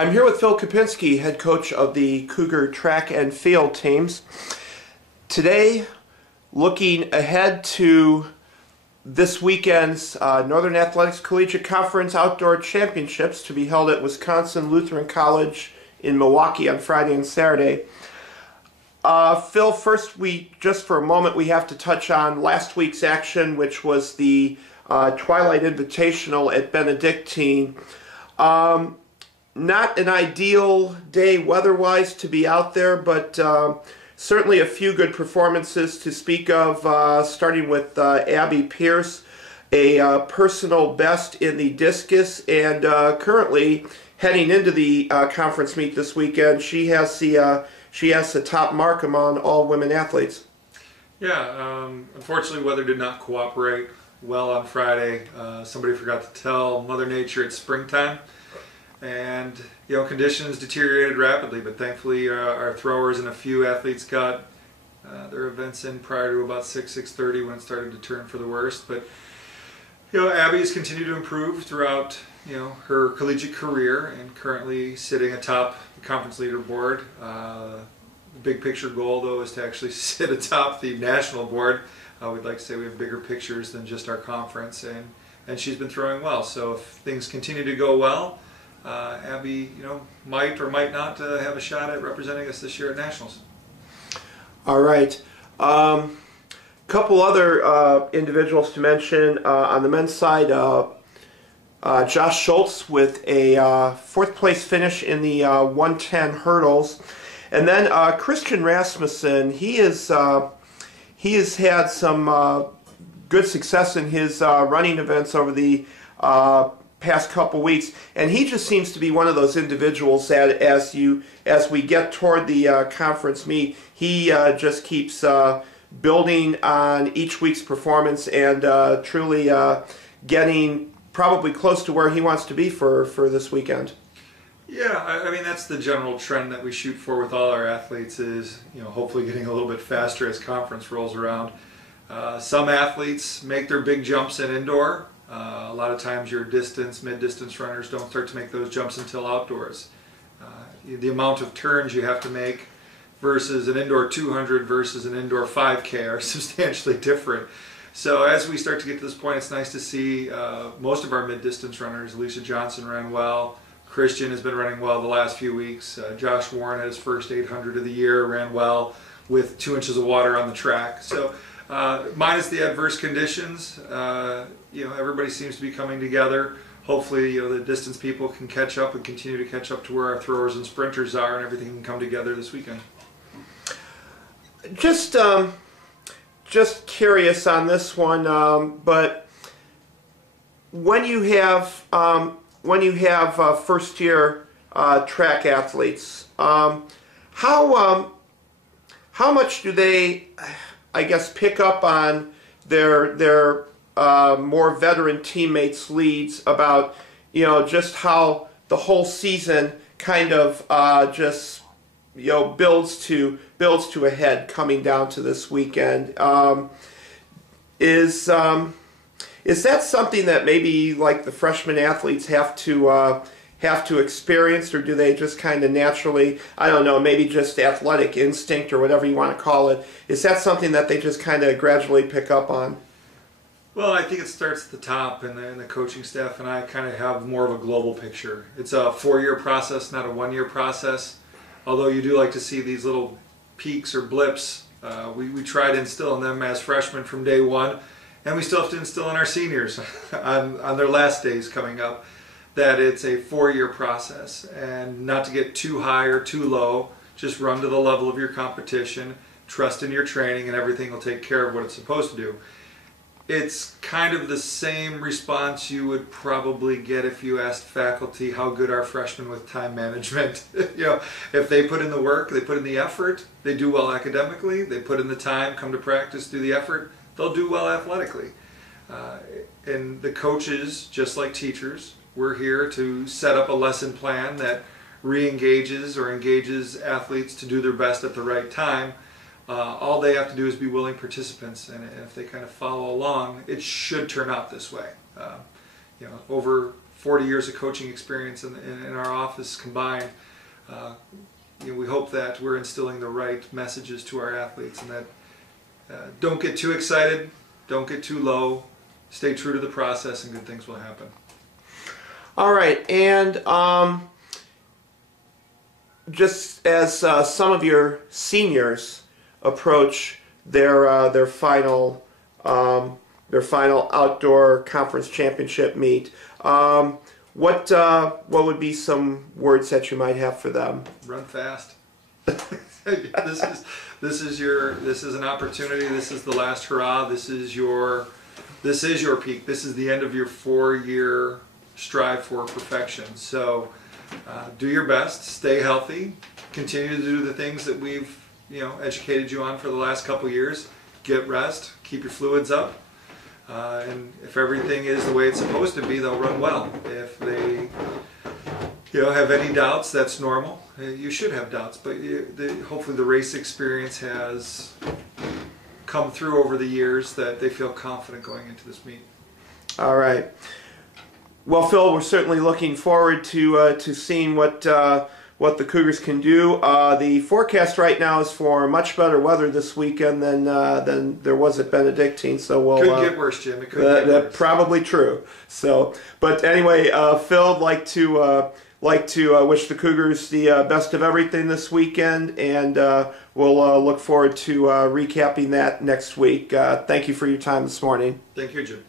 I'm here with Phil Kopinski, head coach of the Cougar track and field teams. Today, looking ahead to this weekend's Northern Athletics Collegiate Conference Outdoor Championships to be held at Wisconsin Lutheran College in Milwaukee on Friday and Saturday. Phil, first, just for a moment, we have to touch on last week's action, which was the Twilight Invitational at Benedictine. Not an ideal day weather-wise to be out there, but certainly a few good performances to speak of, starting with Abby Pierce, a personal best in the discus, and currently heading into the conference meet this weekend, she has the top mark among all women athletes. Yeah, unfortunately weather did not cooperate well on Friday. Somebody forgot to tell Mother Nature it's springtime. And conditions deteriorated rapidly, but thankfully our throwers and a few athletes got their events in prior to about 6:30 when it started to turn for the worst. But Abby has continued to improve throughout her collegiate career, and currently sitting atop the conference leaderboard. The big picture goal, though, is to actually sit atop the national board. We'd like to say we have bigger pictures than just our conference, and she's been throwing well. So if things continue to go well, Abby, might or might not have a shot at representing us this year at Nationals. All right. Couple other individuals to mention on the men's side. Josh Schultz with a fourth place finish in the 110 hurdles, and then Christian Rasmussen. He has had some good success in his running events over the past couple weeks, and he just seems to be one of those individuals that as we get toward the conference meet, he just keeps building on each week's performance and truly getting probably close to where he wants to be for this weekend. Yeah, I mean that's the general trend that we shoot for with all our athletes is hopefully getting a little bit faster as conference rolls around. Some athletes make their big jumps in indoor. A lot of times your mid-distance runners don't start to make those jumps until outdoors. The amount of turns you have to make versus an indoor 200 versus an indoor 5K are substantially different. So as we start to get to this point, it's nice to see most of our mid-distance runners. Alicia Johnson ran well. Christian has been running well the last few weeks. Josh Warren had his first 800 of the year, ran well with 2 inches of water on the track. So minus the adverse conditions, everybody seems to be coming together. Hopefully, the distance people can catch up and continue to catch up to where our throwers and sprinters are, and everything can come together this weekend. Just curious on this one, but when you have first-year track athletes, how much do they, I guess, pick up on their more veteran teammates' leads about just how the whole season kind of just builds to a head coming down to this weekend? Is that something that maybe like the freshman athletes have to experience, or do they just kind of naturally, I don't know, maybe just athletic instinct or whatever you want to call it? Is that something that they just kind of gradually pick up on? Well, I think it starts at the top, and the coaching staff and I kind of have more of a global picture. It's a 4-year process, not a 1-year process. Although you do like to see these little peaks or blips, we try to instill in them as freshmen from day one, and we still have to instill in our seniors on their last days coming up, that it's a 4-year process, and not to get too high or too low. Just run to the level of your competition, trust in your training, and everything will take care of what it's supposed to do. It's kind of the same response you would probably get if you asked faculty how good are freshmen with time management. If they put in the work, they put in the effort, they do well academically, they put in the time, come to practice, do the effort, they'll do well athletically. And the coaches, just like teachers, we're here to set up a lesson plan that re-engages or engages athletes to do their best at the right time. All they have to do is be willing participants, and if they kind of follow along, it should turn out this way. Over 40 years of coaching experience in our office combined, we hope that we're instilling the right messages to our athletes, and that don't get too excited, don't get too low, stay true to the process, and good things will happen. All right, and just as some of your seniors approach their final outdoor conference championship meet, what would be some words that you might have for them? Run fast. This is an opportunity. This is the last hurrah. This is your peak. This is the end of your 4-year strive for perfection. So do your best, stay healthy, continue to do the things that we've educated you on for the last couple years. Get rest, keep your fluids up, and if everything is the way it's supposed to be, they'll run well. If they have any doubts, that's normal. You should have doubts, but hopefully the race experience has come through over the years that they feel confident going into this meet. All right. Well, Phil, we're certainly looking forward to seeing what the Cougars can do. The forecast right now is for much better weather this weekend than there was at Benedictine. So we'll could get worse, Jim. It could get worse. That's probably true. So, but anyway, Phil, I'd like to wish the Cougars the best of everything this weekend, and we'll look forward to recapping that next week. Thank you for your time this morning. Thank you, Jim.